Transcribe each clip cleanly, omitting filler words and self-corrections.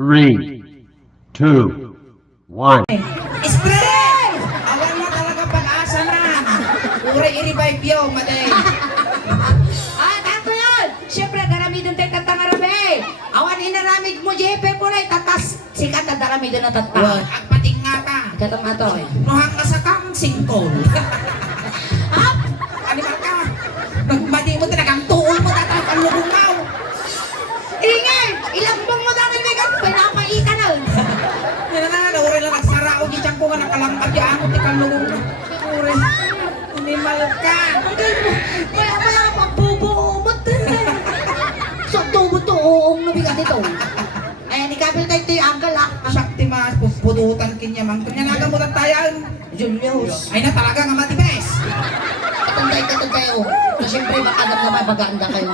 3, 2, 1. Stress! Awan na talaga pag-asa na. Uray i-revive yun, maday. At ako yun! Siyempre, daramidon tayo tatangarabe. Awan inaramid mo, Jepe po na tatas. Sikat at daramidon na Wag, tatang. agpating nga ta. Katang ato eh. Nuhang ka sa kang singkol. Hap! Animal ka. Nagmadi mo talagang tuon mo tatang panlubungaw. Ingay! Ilambong mo dati may kat. Pinapaitan na. Yan na, uray lang nagsara o di tiyan ko nga nakalampat yung ako tikang lubungaw. Uray, animal ka. Kaya pala ka pagbubuumot. So, tubot to, uong nabigat ito. Eh, di kapil tayo ito yung anggal ah. Sakti mas, pudutan kinya mang. Kanya nagamutan tayo. Julius. Ay na talaga nga matibes. Katong kayo. Na siyempre baka naman maganda kayo.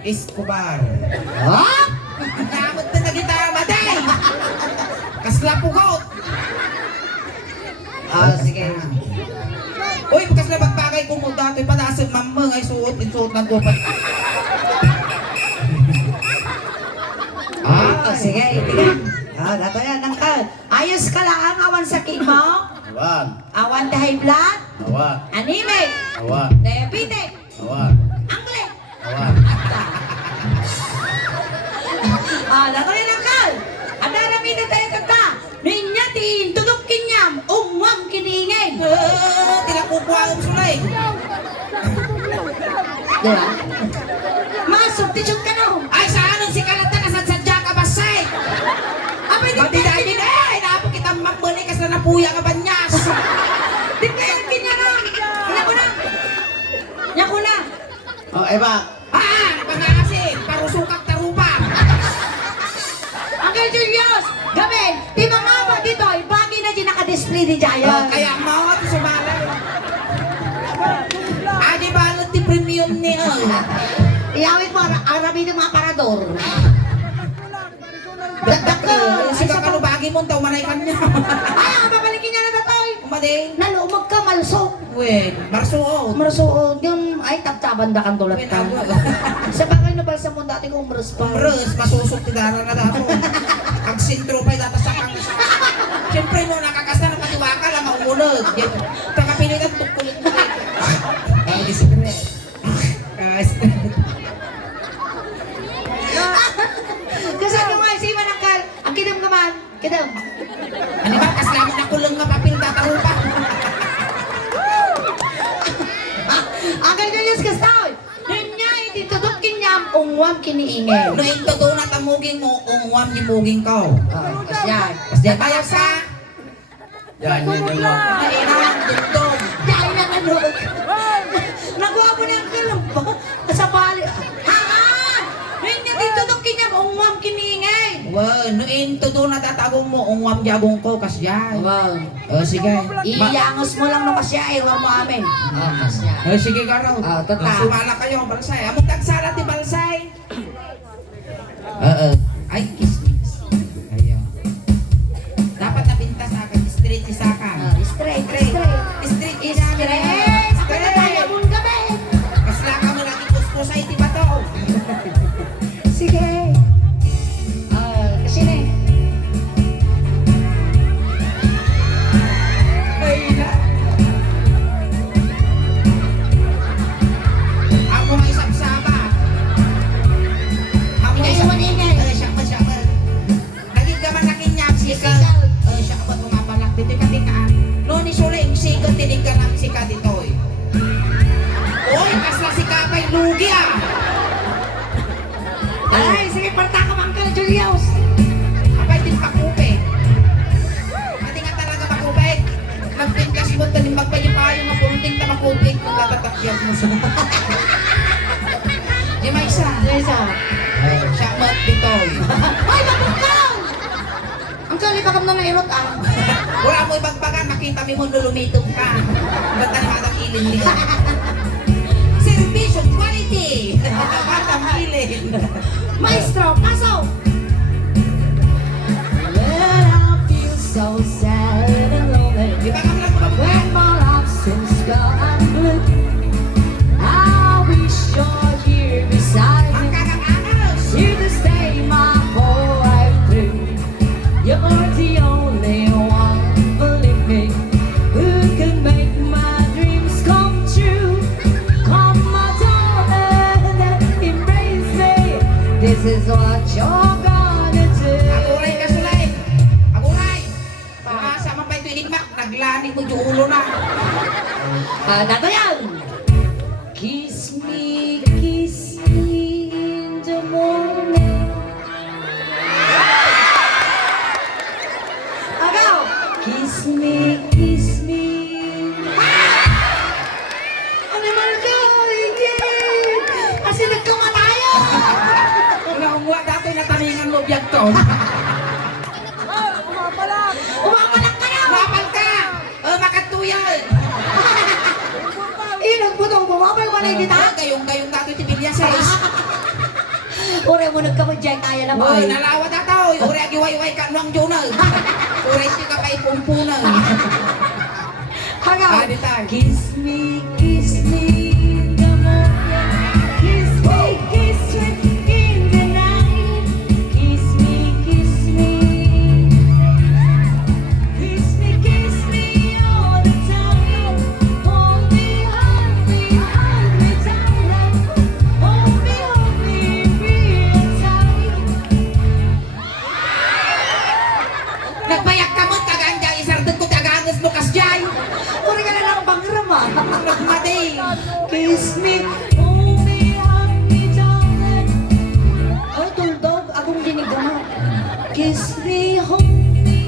Escobar. Ha? Namot na na kita, maday! Kasla pugot! Ah, sige. Uy, bukas na bagay ko mo dati pa nasa mamang ay suot ng gupat. Sige, itigan. Dato yan, nangkal. Ayos ka lang ang awan sa mo. Awan, Awan dahil blood. awan, Anime. awan, Diabetes. awan, Angle. awan. Dato yan, nangkal. Ang namin na tayo kata. Ninya tiin, tudok kinyam. Umwang kiningin. Tinakukuha ang sulay. Diba? Masubtisyon ka no. Ay, saan ang sikalata na sadsadya ka ba, say? Abay, Pati dahil din, napo kita magbalik kas na napuya ka ba nyas? Tingnan kinya na. Nyako na. Nyako na. Oh, Eva, Pangasin, parusukak tarupa. Uncle Julius, gabi, di mga ba dito, bagay na di naka-display di Jaya. Kaya mawat sumalay. Di balot ti premium ni Iyawit mo, arabi ng mga parador. Dagdag ka. Sige ka bagi mo, taw manay kanya. Ay, ang babalikin niya na tatoy. Umading. Nalumag ka, malusog. Wait, marsuot. Marasuod, yung, ay, taptaban da kang tulad ka. Sa bagay na balsa mo dati kong maras pa. Bros, masusok ti dara na dato. Ang sintro pa'y data sa kang isa. Siyempre no, nakakasta na patiwaka lang maungunod. Takapilitan tukulit mo. Ang disikre. Kasi ano nga, si Manangkal, ang kidam naman, kidam. Ano ba, kaslamin na kulong nga papil datarupa. Ang Julius Castoy, ninya, ititudok kinyam, ungwam kiniingay. No, ito doon na tamugin mo, ungwam di mugin ko. Kasyan. Kasi kaya sa yan, yan, yan. nairang dugtong. Dahil na ano. Nagawa mo na ang kalamba. Sa pali. Haan! Ninya, ititudok kinyam, ungwam kiniingay. Wow, no, ito doon na tatagong mo, ungwam jagong ko, kasya. Wow. Sige. Iyangos mo lang no kasya, iwan mo amin. Kasya. Sige karaw. Totoo. Sumala kayo, balsay. Among tagsala ti balsay. Ay, kiss me. Ayaw. Dapat napinta sa akin, straight si Saka. Straight, Straight. straight. Straight namin. Ako na tayo mong gabi. Kasla ka mo lagi kuskusay ti bato. Sige. Kasi na Ay na. Ako ang isang saba. Ako ang isang ingay. siya ka. Naging gaman na kinyap sika. Siya ka ba tumapalak dito ka tika. No ni Suling sikat tinig ka ng sika dito eh. Uy, kasla si Kapay lugi ah. Ay, sige, parta ka mang ka, Julius. Apay din pakupe. Ati nga talaga pakupe. Magtingkas mo tanim magpayo-payo nga punting ta makutik kung tatatakyan mo sa. Di may isa. Lisa. Siya mat ditoy. Ay, mabukaw! Ang kali pa kam na nairot ah. Wala mo ibagbagan, makita mo lulumitong ka. Ba't na naman ang ilin nila? Service quality! Batang ilin. Maestro, pasok! When I feel so sad and lonely, Di ba kami lang mga when my life seems gone blue, I wish you're here beside ang me, kakang-anos? here to stay my Dato yan! Kiss me in the morning. Agaw! Kiss me. Ano naman ka? Ingit! Kasi nagkamatayo! Wala umuha dati na taningan mo biyag to. Umapanak ka na! Mapal ka! Makatuyan! Nagputong bumabay mo na kita. Gayong dati tibilya sa is. Ure mo nagkamadyan kaya na Uy, ba? nalawa dataw. Uri agiway-way ka nuang Jonah. Uri si ka pa'y kumpunan. Hagaw! Tayo. Kiss me in the morning. Kiss me in the night. Kiss me. Kiss me all the time. Hold me tight. Hold me real tight. Nagpayak ka mo, tagaan dyan. Isardag ko tagaangas mo kasjay. Uri ka na lang pangrama. Nagmati. Kiss me, hold me, hug me, darling. Ay, tuldog, akong dinigaman. Kiss me, hold me,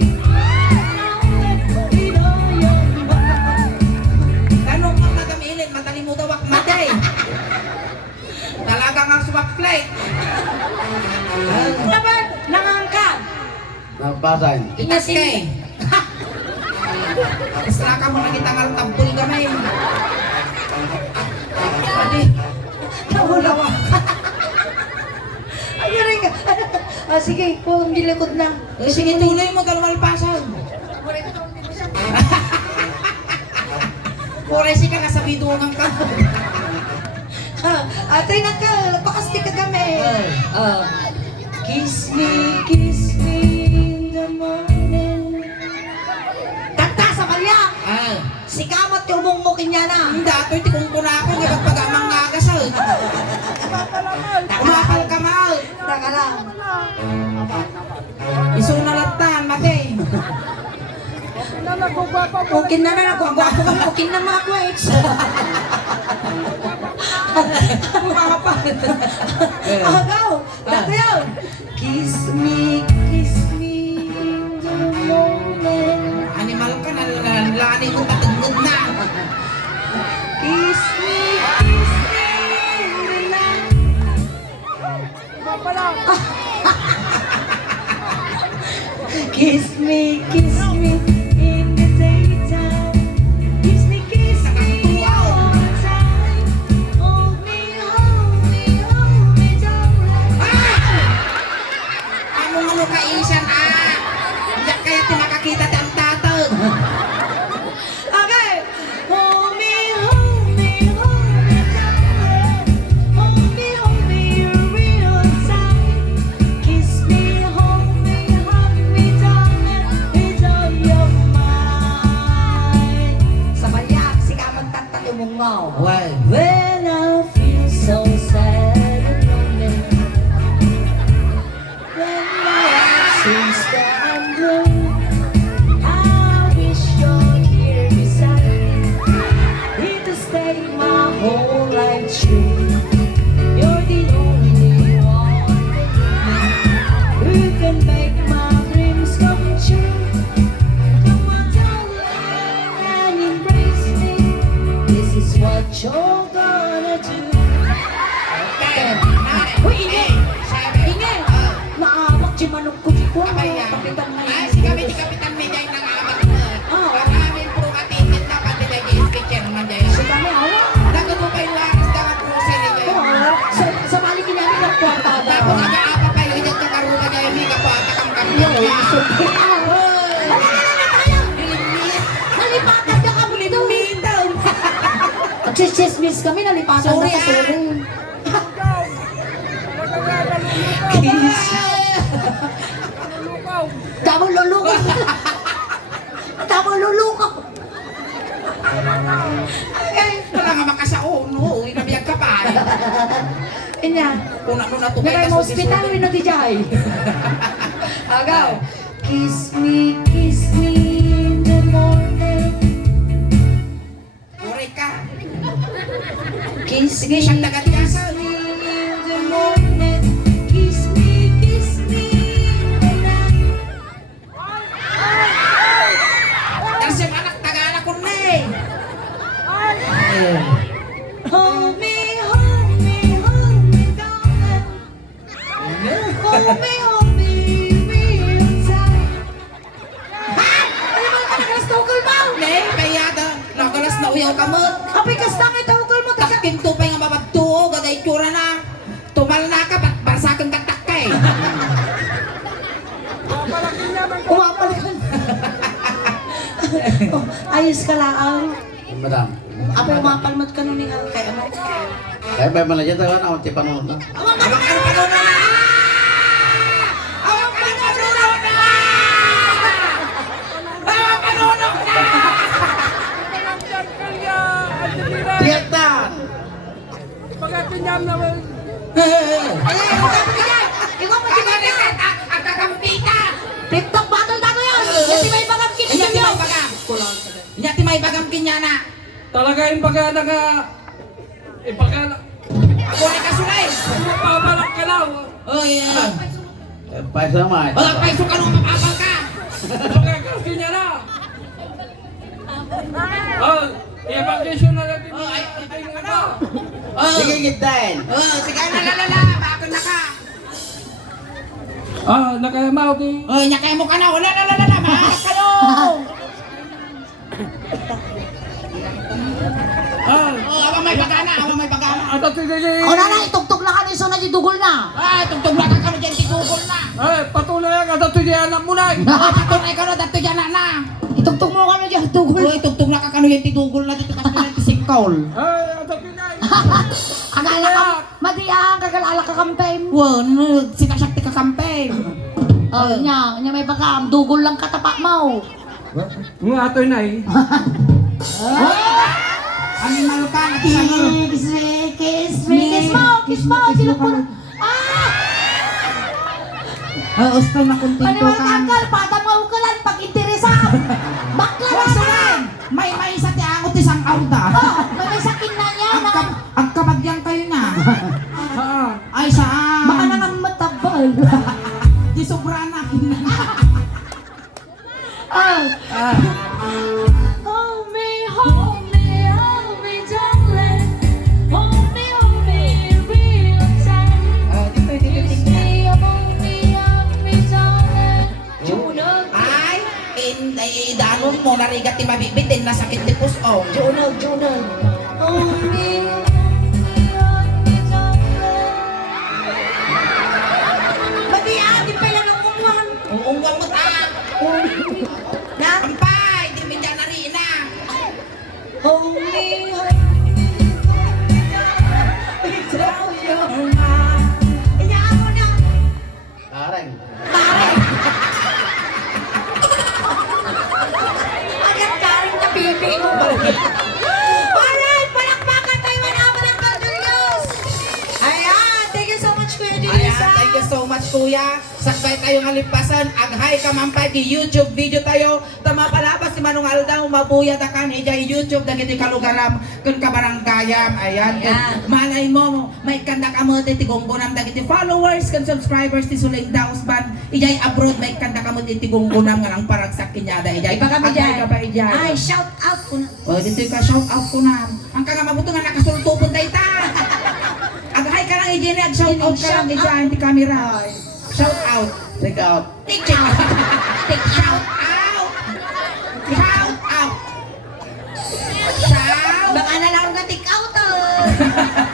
Tanong mo na kamilin, madali mo daw akmatay. Talaga nga suwak-play. Naman, nangangkat. Napasan. Inas ka eh. Isla ka mo na kita nga tabul gamay. Pwede. Nawalawa. Ay, rin ka. Sige, kung dilikod na. Sige, tuloy mo kalmalpasan. Kuresi ka, nasa bidungan ka. Ate na ka, pakasti ka kami. Kiss me in the morning. Kanta sa kalya. Si Kamot yung mungmukin niya na. Ang dato'y tikong ko na ako, ngayon pag-amang nagasal. Umapal ka mal. Taka lang. Isunalatan, mate. Mukin na ako. Ang gwapo kong mukin na mga kwets. Umapal. Agaw. Dati yun. Kiss me in the morning. Animal ka, nalalani mo patagod na. Kiss me in the night. Kiss me in the daytime. Kiss me all the time. Hold me, darling. Ano kaisan Hindi kaya ti makakita ti ang tatag. Okay. Hold me, darling. Hold me real tight. Kiss me, hug me, darling. It's all your mind. Sa balyak, si Kamot tatang umungaw. Well, When I feel so sad and lonely, when my life seems that I'm blue, I wish you're here beside me, here to stay my whole life through. You're the only one who can make my dreams come true. Come on, darling, and embrace me. This is what you're gonna do. Uy, ingay! Ingay! Naamak si manok ko di ko. Kapitan na yun. si kami di Kapitan Meday ng amat mo. Ang amin pro katitin na pati na speaker man dahil. Si kami, awa. Nagagupay waras daw ang grocery niya. Sa balikin namin ng kwarta. Tapos aga-apa pa yun yung kakaruga niya yung higa po at akang kampiyon niya. Nalipatan ka kami dito. Nagsisismis kami, nalipatan Sorry, ka sa ah. sorry. Kiss. Tama lulukaw. Tama lulukaw. Ay, Wala nga makasauno. Inabiyag ka pa. inya. Kuna no na to Nakay mo hospital, wino di jay. Agaw. Kiss me in the morning. Kiss Sige, siyang nagatigasan. me in the morning. Kiss me in the night. Kasi yung anak, taga-anak ko na eh. Hold me, hold me, hold me, darling. Hold me real tight. Ha? Ano ba ka nagkastokol mo? Ne, kaya da, nakalas na uyaw ka mo. Apay kastang itokol mo. Takin to pa yung mabagtuo, gada itsura na. Tumal na ka, ba't barsakan taktak ka eh. Umapal ka. Oh, ayos ka lang. Madam. Apay umapalmat ka nun ni kay ano. Kaya ba man dyan tayo na, ti panood na. Awang ka na na! Awang ka na na! Awang ka na! Tiyetan! Ay, ikaw mo si Kaya. Ang kakampita! TikTok battle na ko yun. Kasi may pagkakit Inya ti niyo. may bagam. Inya ti may bagam kinyana. Talaga yung baga naga... Ibaga... Ako na kasulay. Mapabalak ka na. Oh yeah. Paisa man. Wala pa iso ka nung mapapal ka. Baga kasi niya na. Oh, i-vacation na natin. Oh, ay, Ay, ano? Oh. Sige gitain. Oh, sige la. Bakit na ka? Ah, nakayamaw di. Oh, inya kayo mo ka na. Wala la. Maharap kayo. Ah, Oh, awang may bagana. ato tigil. O na, itugtog na ka ni so nagidugol na. Ay, tugtog na ka dyan tigugol na. Ay, patuloy ang ato tigil anak mo na. Oh, patunay ka na dito dyan na. Itugtog mo ka na dyan, dugol. Uy, tugtog na ka kano yan tigugol na dito kasi na tisingkol. Ay, ato tigil. Agala ka, madiang kagalala ka campaign. Wow, sinasakti ka campaign. Oh, nya may bagam, dugol lang katapak mo. Nga ato na eh. Animal ka, natisangol. Kiss mo, sino ko na. Ah! Ustay na kontento Ano ang ka. tanggal, patang maukalan pag interesan. Bakla na Wasa ka. may isa ti angot isang auta. Oh, may sakin na niya na. Ang kabagyang kayo na. Ah, Ay, saan? Baka na nang matabal. Di sobra na. Ah. Ah. Hold me, darling. Hold me, real tight. Kiss me, hold me, darling. Junag, Ay, danon mo, narigat ti mabibitin, nasakit ti pusong. Junag. Hold me, darling. Ba't di pa lang ang umuhan? Uungwang mo ta. Na? Ampay, di mi dyan nari na. Hold me, tell your mind. Inyaan mo na. Kareng. Pare! Agad karing na pipi mo. Alright! Palakpakan tayo manaman ng Bandurios! Ayan! Thank you so much, Kuya Ayan, Dennis. thank you so much kuya. Sakbay tayong alipasan. Aghay ka mampay di YouTube video tayo. Tama palabas si Manong Aldaw. Mabuya ta kan ijay YouTube dagiti kalugaram kun kabaranggayam. Ayan. Ayan. Malay mo may kanda ka mo ti tigunggunam dagiti followers kan subscribers ti Suling Daos Band. Ijay abroad may kanda ka mo ti tigunggunam nga lang paragsak kinyada ijay. Iba kami Aghay dyan. ka pa ijay. Ay, shout out ko na. O dito ka shout out ko na. Ang kanga mabuto nga nakasultupon tayo ta. Aghay ka lang ijay na shout out ka lang ijay ti camera. Shout out. Take out. Take shout out. Take shout out. Shout out. Shout. Baka na lang na take out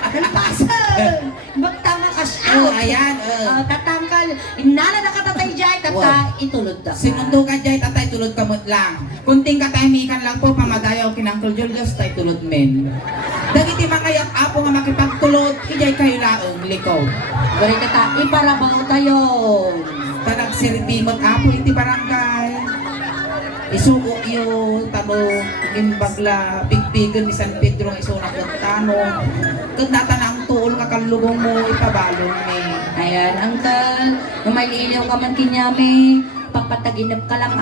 Kalpasan! Magtama ka siya. Oh, ayan. Tatangkal. Inala na katatay dyan. Tata, itulod ta. Sinundo ka dyan, tatay tulod kamot lang. Kunting katahimikan lang po, pamadayaw kinangkol Julius, tay tulod men. Dagiti mga yung apo nga makipagtulod, ijay kayo laong likod. Bari ka ta, iparabang mo tayo. Tanag siritimot apo, iti barangay. Isuko yun, tano, imbagla, bigbigan ni San Pedro ng isunak yung tano. Kung natanang tuol nga kalugong mo, ipabalong ni. Ayan, angkal. Kung may liliw ka man kinyami, papataginap ka lang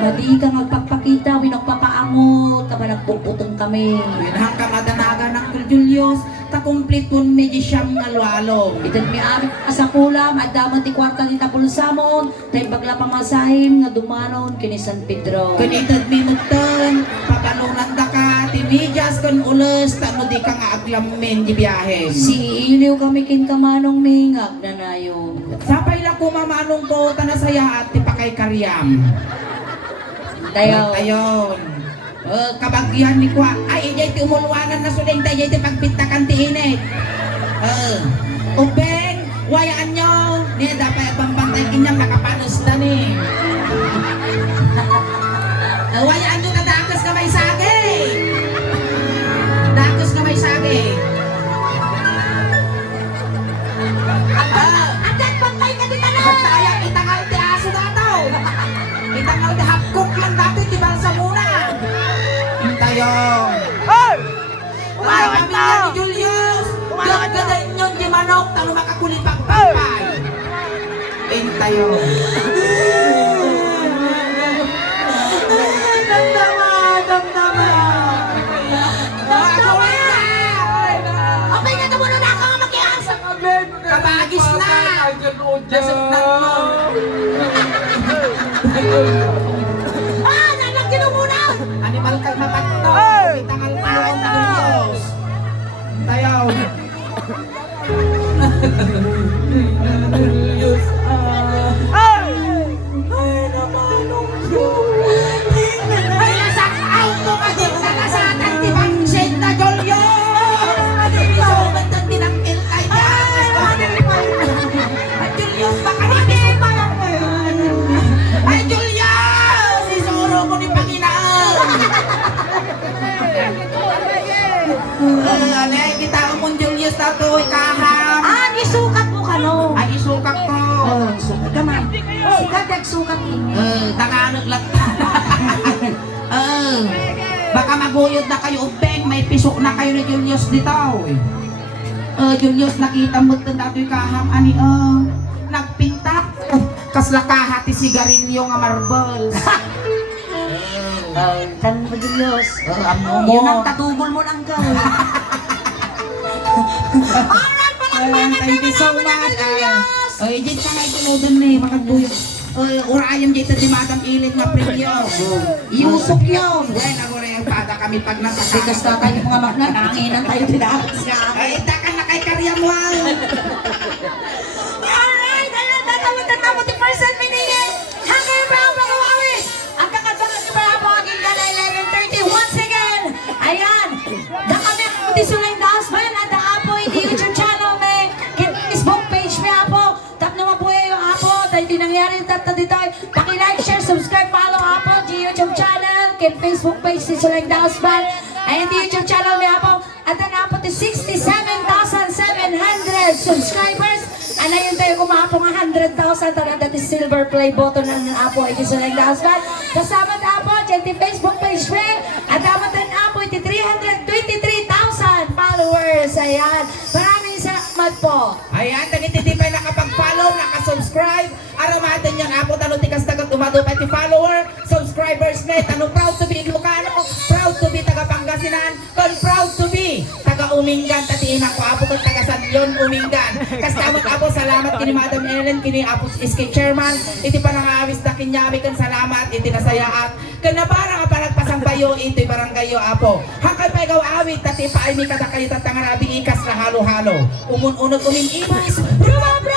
Madi ka magpapakita, winok papaamot, taba nagbubutong kami. Pinahang ka madanagan ng Julius, takumplitun medyo siyam nga lualo. Itad mi aming asakulam at daman ti kwarta ni Tapulsamon, tayo bagla pamasahim nga dumanon kini San Pedro. Kunitad mi muteng, papanunan da ka, timidjas kun ules, tano di ka nga aglamen di biyahe. Si iliw kami kin kamanong mingag na nayo. Sapay lang kumamanong ko, tanasaya at tipakay karyam. Tayo. Ayon. Kabagyan ni kwa. Ay, ijay ti umulwanan na suling tayo ti pagpintakan ti init. Ubeng, wayaan nyo. Niya dapat pampantay kinyang nakapanos na ni. Wayaan nyo na dakas ka may sagi. Dakas ka may sagi. Agad pantay ka din na! Pagtaya, itangal ti aso na ito. Itangal ti hapkok lang dati ti balsa muna. Tayo. Mga pamilya ni Julius, gagadan yun di manok, talo makakulipang papay. Tayo. Damdama! Okay na tumuno na ako makiasa! Kabagis na. Nasaktan mo. Nalagyan mo muna! Animal kay mapatto. Itangal mo ang Julius. Tayo. Ay, nasak out mo kasi sa kasatan di Bangsit na Julius! Isubat ang tinangkil kay Dias. Ay, Julius, baka hindi pa lang ngayon. Ay, Julius! Isuro mo ni Panginoon! Alay, kita mong Julius na to, ikaham. Isukat mo ka no? Ay, isukak ko. Sukat ka man. Sukat yak sukat Tagalog lang. Baka maguyod na kayo, ubeng, may pisok na kayo ni Julius dito. Julius, nakita mo ito dato'y kaham, ani, nagpintak. Kasla kahati sigarilyo nga marbles. Tan mo Diyos. Amo Yun mo. ang katugol mo lang ka. Thank you so much. Ay, dito ka nga itunudan na eh, makaguyod. Urayam dito di Madam Ilit nga premyo. Iusok yun. Well, ako rin yung pada kami pag nasa Sikas ka tayo mga magna, nanginan tayo tinakas ka. Ay, takan na kay Karyamuan. Alright, tatawid ti person minigay. Hanggang brown mga wawis. Ang kakatakas ni Bravo aking gala 11:30 once again. Ayan. Da kami ang tisulay na husband at ang apo hindi YouTube channel may Facebook page may apo. Tap naman po yung apo. Dahil di nangyari tata dito. Paki-like, share, subscribe, follow apo. Di YouTube channel. Kin Facebook page tisulay na husband. Ayan di YouTube channel may apo. At ang apo ti 67,700 subscribers. Ano yun tayo kumapo nga 100,000 tayo dati silver play button ng apo ay isa lang dasbat. Kasama na apo, dyan ti Facebook page me. At dapat ang apo iti 323,000 followers. Ayan. Maraming salamat po. Ayan, tagititi pa nakapag-follow, nakasubscribe. Aramatan niyang apo, tanong tikas tagat umado pa ti follower, subscribers na, tanong proud to be Ilocano, proud to be taga Pangasinan, proud to be taga Umingan, tatiin ako apo kung taga San Leon, Umingan. Kastamot apo, salamat kini Madam Ellen, kini apo SK Chairman, iti pa nangawis na kinyami kan salamat, iti nasayaat, kana parang paragpasang bayo, iti baranggayo apo. Hakay pa ikaw awit, tati pa ay mi kada kayo tatangarabi ikas na halo-halo. Umun-unod umin ibas, rumabra!